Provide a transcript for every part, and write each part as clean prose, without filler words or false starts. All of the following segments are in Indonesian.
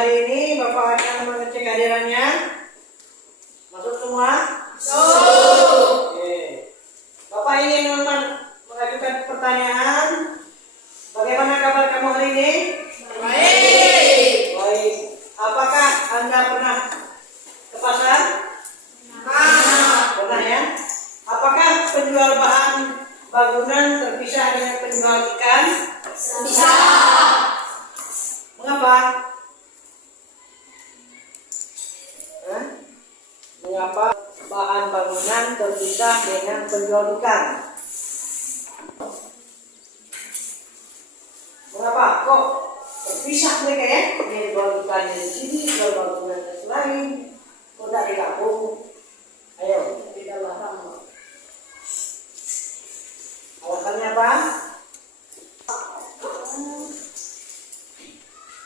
hari ini Bapak akan mengecek hadirannya. Masuk semua? Oke. Bapak ingin mengajukan pertanyaan. Bagaimana kabar kamu hari ini? Baik. Baik. Apakah Anda pernah ke pasar? Pernah ya? Apakah penjual bahan bangunan terpisah dengan penjual ikan? Bisa. Mengapa? Mengapa bahan bangunan terpisah dengan penjual ikan? Mengapa? Kok terpisah mereka ya? Ini jual ikan di sini, jual bangunan di lain. Kok tidak digabung? Ayo, kita bahas. Alasannya apa?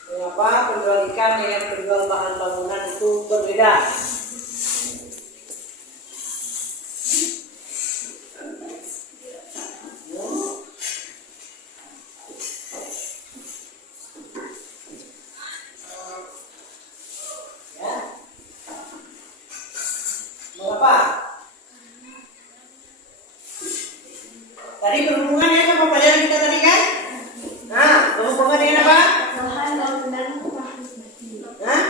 Mengapa penjual ikan dengan penjual bahan bangunan itu berbeda? Mengapa? Tadi berhubungan ya sama pelajaran kita tadi kan? Nah, berhubungan dengan apa? Bahan bangunan Hah?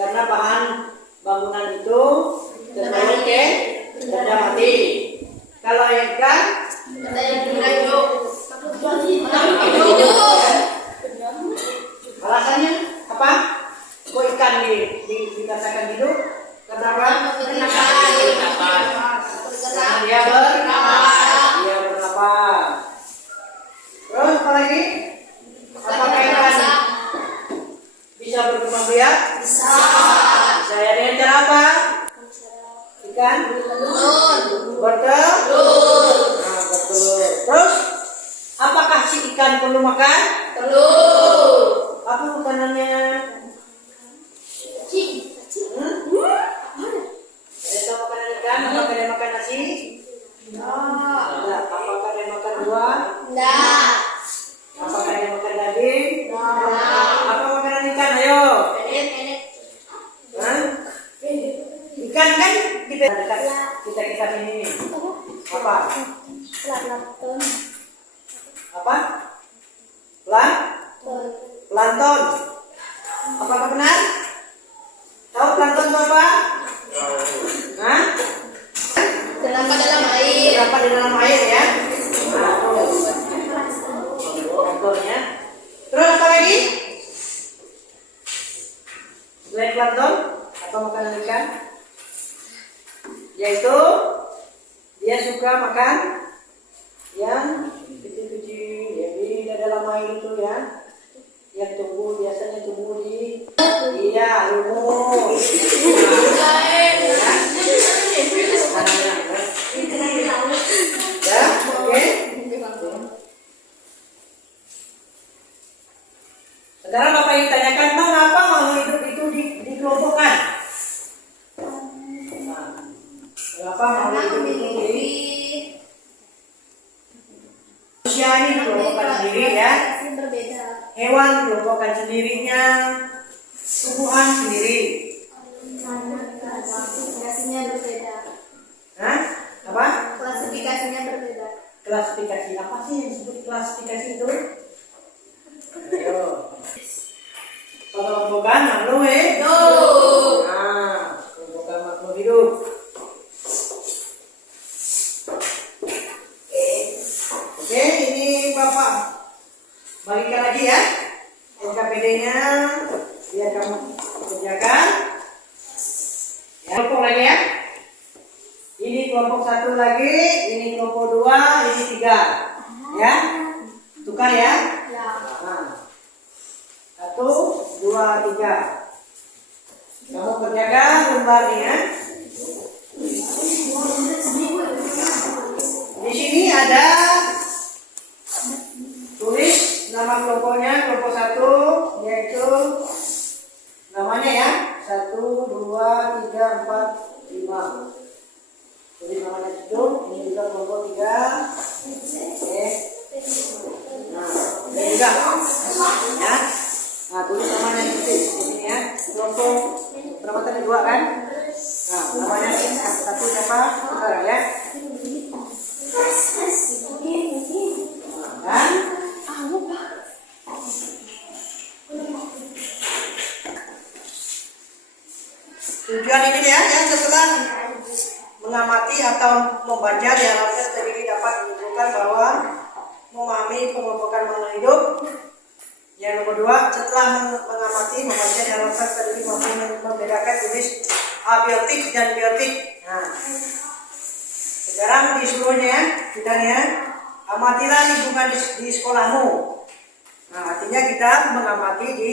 Karena bahan bangunan itu cenderung benda mati. Kalau ikan, alasannya apa? Kok ikan dikatakan hidup? Kenapa? Karena dia bernapas. Terus apa lagi? Apakah ikan bisa berkembang biak? Bisa. Bisa ya, dengan cara apa? Ikan betul. Nah, betul. Terus apakah si ikan perlu makan? Apa makanannya? Ada tahu makanan ikan? Apakah dia makan nasi? Tidak. Apakah dia makan buah? Apakah dia makan daging? Apa makanan ikan? Ayo. Hah? Ikan kan kita dekat kita ini. Apa? Apa? Plankton. Apakah benar? Tahu plankton itu apa? Hah? Terdapat dalam air. Terdapat di dalam air ya. Nah, planktonnya. Terus apa lagi? Selain plankton, apa makanan ikan? Yaitu dia suka makan yang kecil-kecil, yang di dalam air itu ya. Yang biasanya tumbuh di lumut. Ya, oke. Sekarang Bapak ingin tanyakan, mengapa makhluk hidup itu dikelompokkan? Mengapa makhluk hidup itu manusia ini dikelompokkan sendiri ya? Hewan dikelompokkan sendirinya, tumbuhan sendiri. Klasifikasinya berbeda. Hah? Apa? Klasifikasinya berbeda. Klasifikasi apa sih yang disebut klasifikasi itu? Ayo. Kelompokan makhluk hidup. Nah, kelompokan makhluk hidup. Oke, ini Bapak bagikan lagi ya NKPD-nya biar kamu kerjakan. Ya, kelompok lagi ya. Ini kelompok 1 lagi, ini kelompok 2, ini 3. Ya, tukar ya. Nah, 1, 2, 3. Kamu kerjakan lembarnya. Di sini ada tulis nama kelompoknya, kelompok 1 yaitu namanya ya. 1, 2, 3, 4, 5. Tulis namanya itu. Ini juga kelompok 3. Oke. kelompok berapa tadi? 2 kan? Nah, namanya satu siapa? Saudara ya. Dan tujuan ini ya, yang setelah mengamati atau membaca diharapkan sendiri dapat menunjukkan bahwa memahami pengelompokan makna hidup. Yang nomor 2, setelah mengamati membaca diharapkan sendiri mampu membedakan jenis abiotik dan biotik. Nah, sekarang disuruhnya kita ya, amatilah lingkungan di sekolahmu. Nah, artinya kita mengamati di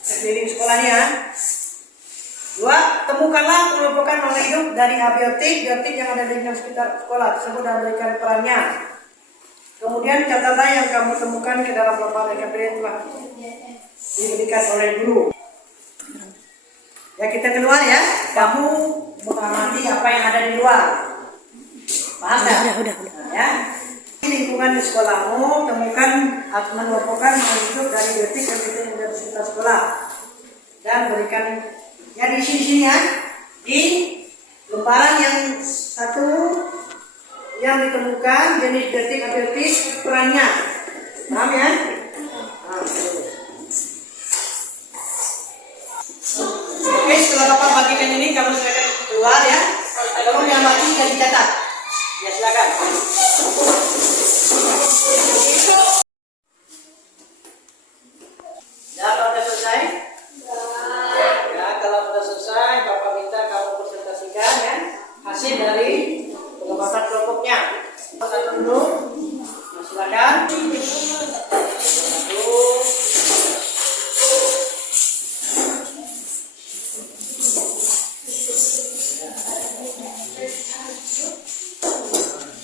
sekeliling sekolahnya. 2, temukanlah pengelompokan makna hidup dari abiotik, biotik yang ada di lingkungan sekitar sekolah tersebut dan berikan perannya. Kemudian catatlah yang kamu temukan ke dalam lembar rekapitulasi telah diberikan oleh guru. Ya, kita keluar ya. Kamu mengamati apa yang ada di luar. Paham tak? Udah. Nah, ya. Di lingkungan di sekolahmu temukan atau mengelompokkan makna hidup dari biotik dan biotik yang ada di sekitar sekolah dan berikan. Ya, di sini ya, di lembaran yang satu yang ditemukan jenis biotik abiotik perannya. Paham ya? Oke, setelah Bapak bagikan ini kamu silakan keluar ya. Kamu mengamati dan dicatat. Ya, silakan. Ya, kalau sudah selesai? Ya, kalau sudah selesai, Bapak minta kamu presentasikan ya hasil dari pengamatan kelompoknya. Satu dulu, silakan.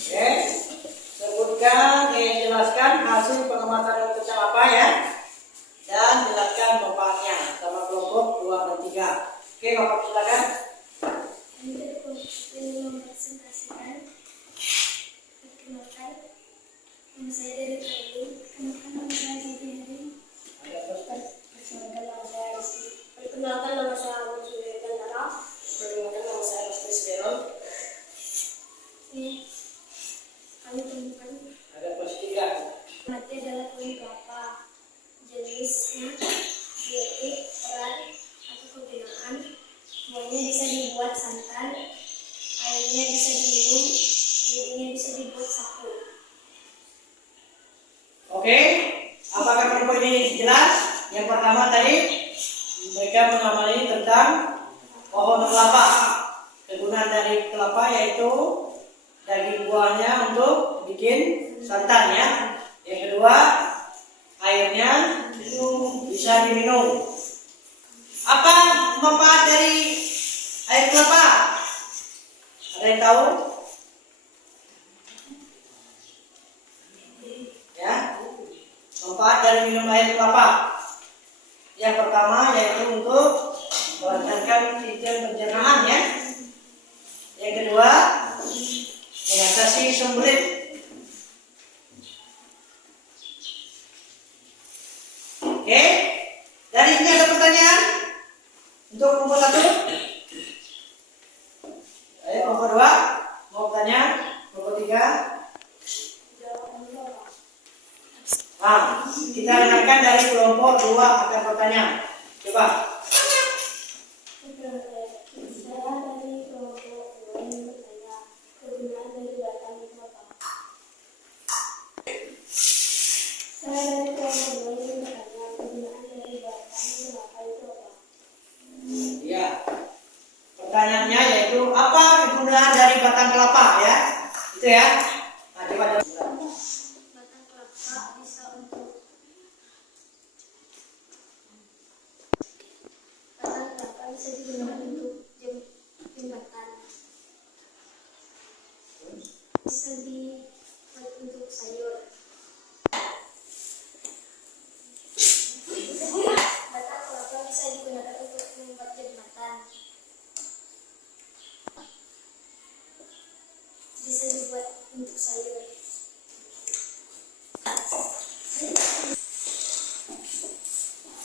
Oke, sebutkan, jelaskan hasil pengamatan kelompoknya apa ya, dan jelaskan manfaatnya sama kelompok 2 dan 3. Oke, Bapak silakan. Mempresentasikan, perkenalkan, nama saya dari Kayu, perkenalkan nama saya Siti Hari, perkenalkan nama saya Rizky, perkenalkan nama saya Ahmad Surya Gandara, perkenalkan nama saya Rizky Sederon. Ini kami temukan Ada postingan. mati adalah kulit apa, jenisnya, biotik, peran, atau kegunaan. Buahnya bisa dibuat santan, airnya bisa diminum, bibirnya bisa dibuat sapu. Oke, apakah kelompok ini jelas? Yang pertama tadi mereka mengamati tentang pohon kelapa. Kegunaan dari kelapa yaitu daging buahnya untuk bikin santan ya. Yang kedua, airnya itu bisa diminum. Apa manfaat dari air kelapa? Ada yang tahu? Ya, manfaat dari minum air kelapa. Yang pertama yaitu untuk melancarkan sistem pencernaan ya. Yang kedua, mengatasi sembelit. Oke, dari ini ada pertanyaan untuk kelompok 1. Ayo kelompok 2 mau bertanya, kelompok 3. Kita dengarkan dari kelompok 2 akan bertanya. Coba. Saya dari kelompok 2 yang bertanya, kegunaan dari batang itu apa? Saya dari kelompok 2 yang bertanya, kegunaan dari batang itu apa? Ya. Pertanyaannya yaitu apa kegunaan dari batang kelapa ya? Itu ya. Nah, coba Batang kelapa bisa untuk batang kelapa bisa digunakan untuk jembatan. Bisa dibuat untuk sayur. Batang kelapa bisa digunakan untuk membuat jembatan. Bisa dibuat untuk sayur.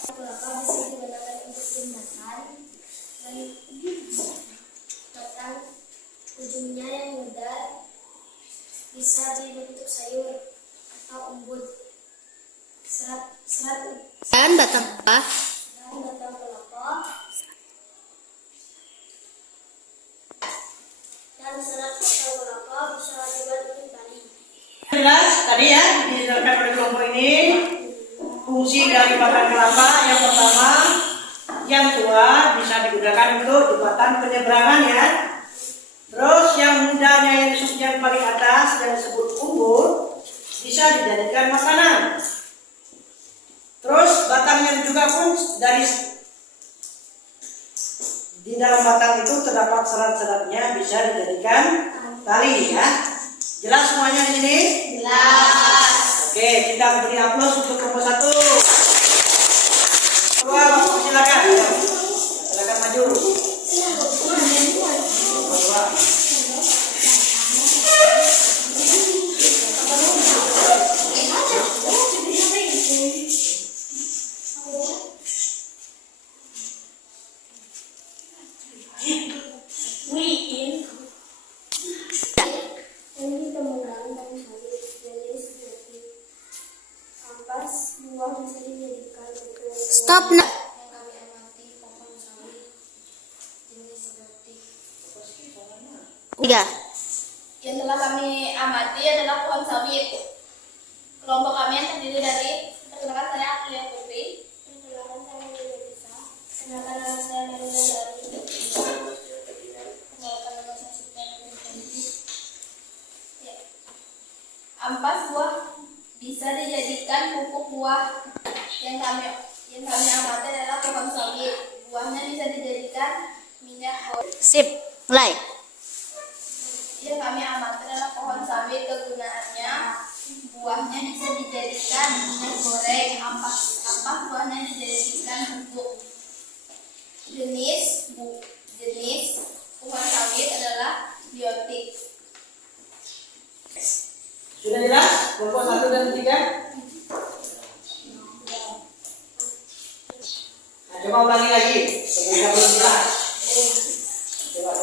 Kelapa bisa digunakan untuk jembatan. dan batang ujungnya yang mudar bisa dibentuk sayur atau umbut. Serat Dan batang apa? dan batang kelapa dan serat batang kelapa bisa dibuat untuk tali. Jelas tadi ya dijelaskan oleh kelompok ini fungsi dari batang kelapa. Yang pertama, yang tua bisa digunakan untuk jembatan penyeberangan ya. Terus yang mudanya yang paling atas yang disebut umbut bisa dijadikan makanan. Terus batangnya juga pun dari di dalam batang itu terdapat serat-seratnya bisa dijadikan tali ya. Jelas semuanya di sini? Jelas. Oke, kita beri aplaus untuk kelompok 1. Dua, silakan. Silakan maju. Dua. Ini temukan dan sawit jenis roti. Ampas buah bisa dijadikan untuk Stop nak. yang kami amati pohon sawit jenis roti. 3. Yang telah kami amati adalah pohon sawit. Kelompok kami yang terdiri dari perkenalkan saya Aprilia Putri, perkenalkan saya Maria Bisa, perkenalkan nama saya Maria Dari, perkenalkan nama saya Sita Nurhadi. Ya. Ampas buah bisa dijadikan pupuk buah. Yang kami amati adalah pohon sawit. Buahnya bisa dijadikan minyak goreng. Sip. Mulai. Yang kami amati adalah pohon sawit. Kegunaannya buahnya bisa dijadikan minyak goreng. Ampas buahnya dijadikan pupuk. Jenis pohon sawit adalah biotik. Sudah jelas? Kelompok 1 dan 3. Nah, coba ulangi lagi. Sebelum belum jelas. Coba.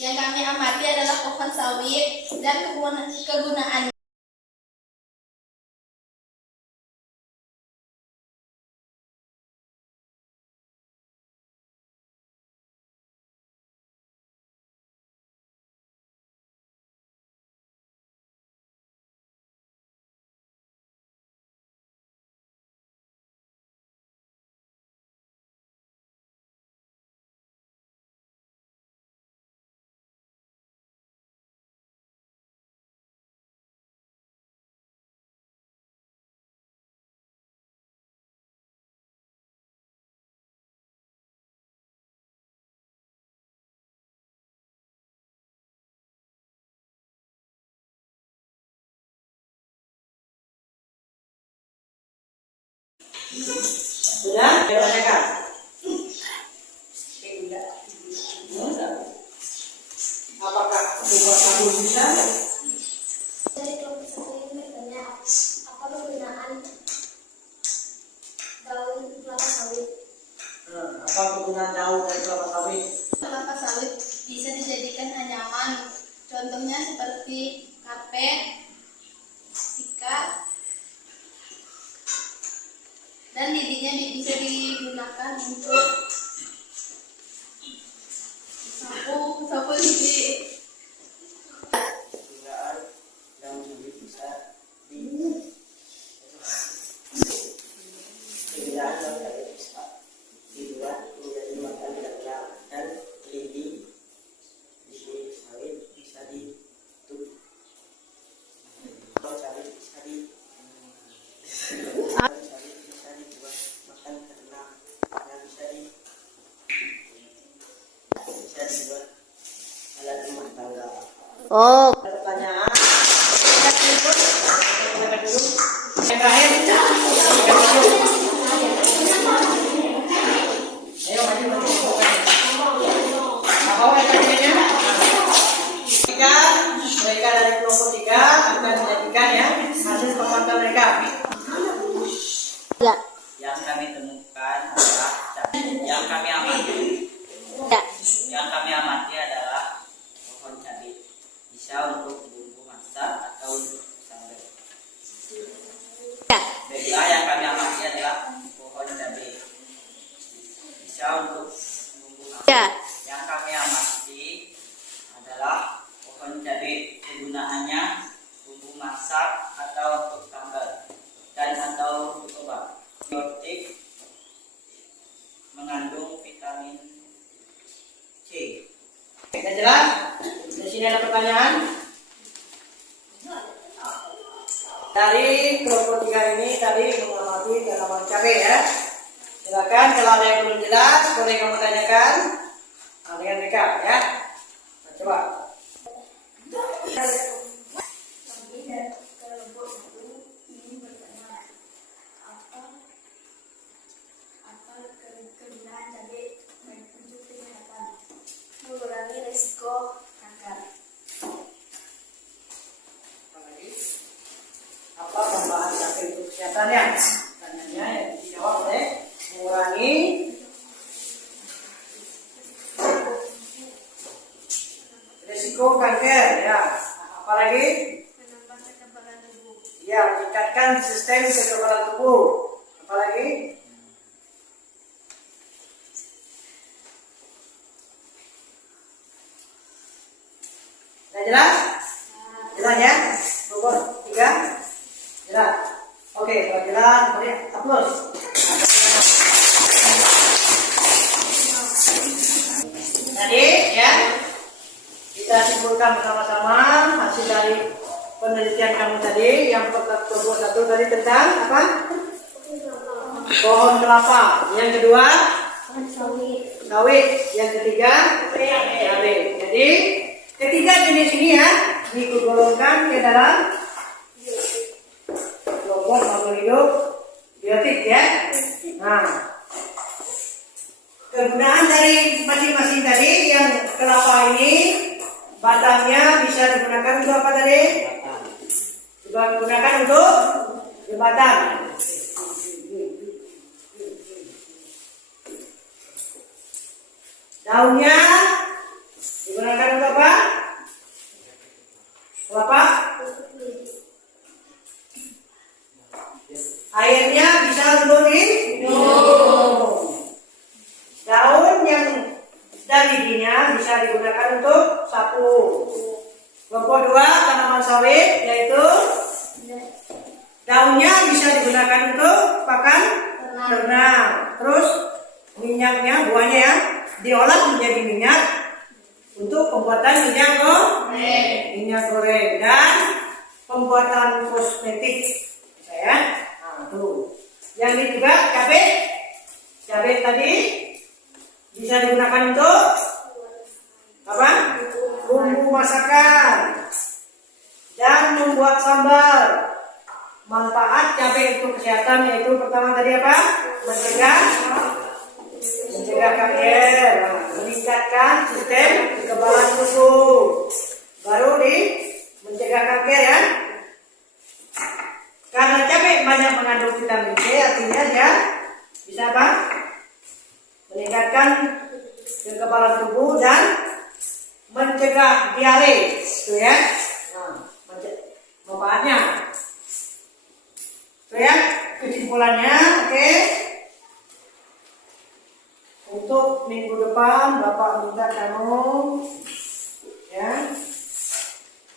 Yang kami amati adalah pohon sawit dan kegunaan. Sudah? Saya bacakan. Apakah kelompok 1 bisa? Dari kelompok satu ini bertanya apa kegunaan daun kelapa sawit. Apa kegunaan daun dari kelapa sawit? Kelapa sawit bisa dijadikan anyaman. Contohnya seperti karpet, tikar, dan lidinya bisa digunakan untuk sapu lidi. Kegunaan daun sawit bisa dibuat menjadi makanan dalam dan lidi sawit bisa ditutup. Sawit bisa dibuat makan ternak dan bisa dibuat alat rumah tangga. Oh. Ada pertanyaan? Kita berikut. Silakan dulu. Yang terakhir. Ayo maju. Apa yang tadinya? Mereka dari kelompok 3 akan dijadikan ya hasil pemantauan mereka. Ya. Yang akan bisa untuk bumbu masak atau untuk sambal. Ya. Baiklah, yang kami amati adalah pohon cabai. Bisa untuk bumbu masak. Ya. Yang kami amati adalah pohon cabai. Kegunaannya bumbu masak atau untuk sambal dan atau untuk obat. Probiotik mengandung vitamin C. Sudah jelas? Di sini ada pertanyaan. Dari kelompok 3 ini tadi mengamati tanaman cabai ya. Silakan kalau ada yang belum jelas boleh kamu tanyakan dengan mereka ya. Nah, coba. Kami dari kelompok 1 ingin bertanya apa kegunaan cabai baik untuk kesehatan, mengurangi risiko kanker. Apa tambahan cabai untuk kesehatannya? Tanyanya yang dijawab oleh mengurangi risiko kanker ya. Apalagi Menambah kekebalan tubuh. ya meningkatkan sistem kekebalan tubuh. Apalagi sudah jelas? Jelas ya? Nomor 3 jelas. Oke, kalau jelas, boleh aplaus. Tadi ya, kita simpulkan bersama-sama hasil dari penelitian kamu tadi. Yang pertama satu tadi tentang apa? Pohon kelapa. Yang kedua sawit. Yang ketiga cabai. Jadi ketiga jenis ini ya digolongkan ke dalam kelompok makhluk hidup biotik ya. Nah, kegunaan dari masing-masing tadi yang kelapa ini batangnya bisa digunakan untuk apa tadi? Digunakan untuk jembatan. Daunnya digunakan untuk apa? Kelapa. Airnya bisa untuk diminum. Daun yang dan bijinya bisa digunakan untuk sapu. Kelompok 2 tanaman sawit yaitu daunnya bisa digunakan untuk pakan ternak. Terus minyaknya, buahnya ya, diolah menjadi minyak untuk pembuatan minyak goreng dan pembuatan kosmetik. Ya, nah, tuh. Yang ini juga cabai tadi bisa digunakan untuk apa? Bumbu masakan dan membuat sambal. Manfaat cabai untuk kesehatan yaitu pertama tadi apa? Mencegah kanker, meningkatkan sistem kekebalan tubuh. Baru mencegah kanker ya. Karena cabai banyak mengandung vitamin C, artinya dia bisa apa? Meningkatkan kekebalan tubuh dan mencegah diare, itu ya. Nah, manfaatnya, itu ya. Kesimpulannya, oke. Untuk minggu depan, Bapak minta kamu, ya.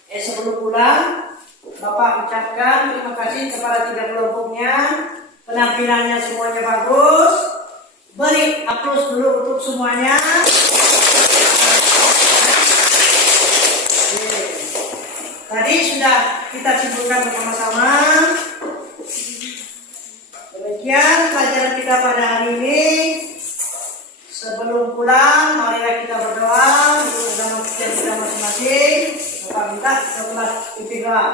Sebelum pulang, Bapak ucapkan terima kasih kepada 3 kelompoknya. Penampilannya semuanya bagus. Beri aplaus dulu untuk semuanya. Tadi sudah kita simpulkan bersama-sama. Demikian pelajaran kita pada hari ini. Sebelum pulang, marilah kita berdoa bersama kita masing-masing. Bapak minta setelah istighfar.